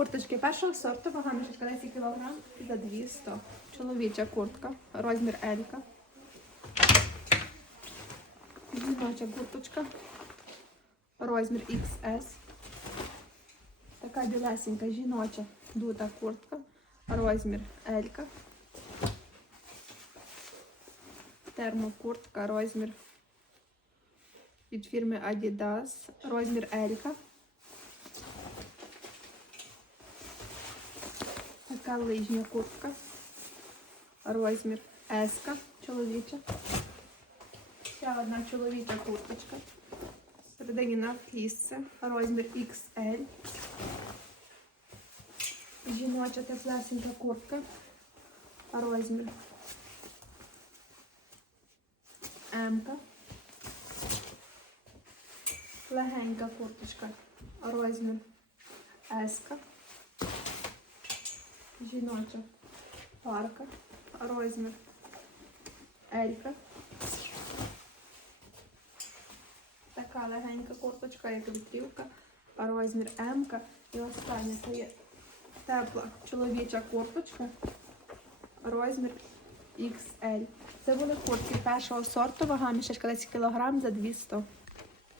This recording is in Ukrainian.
Курточки першого сорту, вага мішечка 10 кг за 200. Чоловіча куртка, розмір Елька. Жіноча курточка, розмір XS. Така білесенька жіноча дута куртка, розмір Елька. Термокуртка, розмір від фірми Adidas, розмір Елька. Така лижня куртка. Розмір S, чоловіча. Ще одна чоловіча курточка. Всередині на флісце. Розмір XL. Жіноча теплесенька куртка. Розмір М. Легенька курточка. Розмір S. Жіноча парка, розмір Елька. Така легенька курточка, як вітрівка, розмір М. І остання це є тепла чоловіча курточка, розмір XL. Це були куртки першого сорту, вага мішечка 10 кг за 200.